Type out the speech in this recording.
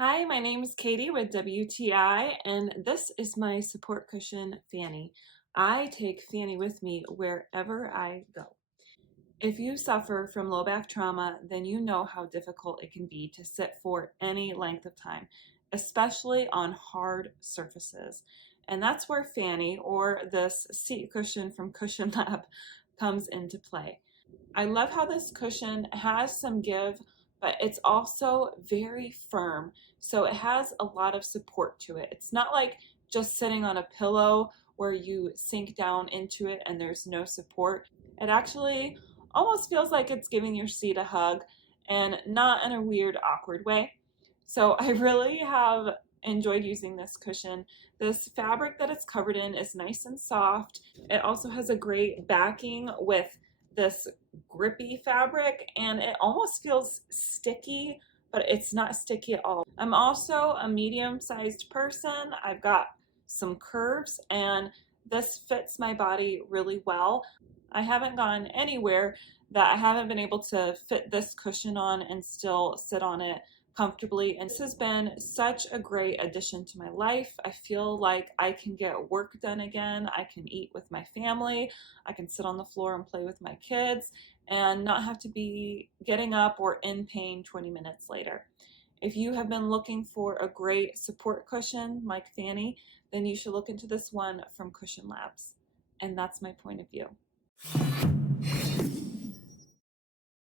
Hi, my name is Katie with WTI, and this is my support cushion, Fanny. I take Fanny with me wherever I go. If you suffer from low back trauma, then you know how difficult it can be to sit for any length of time, especially on hard surfaces. And that's where Fanny, or this seat cushion from Cushion Lab, comes into play. I love how this cushion has some give, but it's also very firm. So it has a lot of support to it. It's not like just sitting on a pillow where you sink down into it and there's no support. It actually almost feels like it's giving your seat a hug, and not in a weird, awkward way. So I really have enjoyed using this cushion. This fabric that it's covered in is nice and soft. It also has a great backing with this grippy fabric, and it almost feels sticky, but it's not sticky at all. I'm also a medium-sized person. I've got some curves, and this fits my body really well. I haven't gone anywhere that I haven't been able to fit this cushion on and still sit on it comfortably, and this has been such a great addition to my life. I feel like I can get work done again. I can eat with my family. I can sit on the floor and play with my kids and not have to be getting up or in pain 20 minutes later. If you have been looking for a great support cushion like Fanny, then you should look into this one from Cushion Labs. And that's my point of view.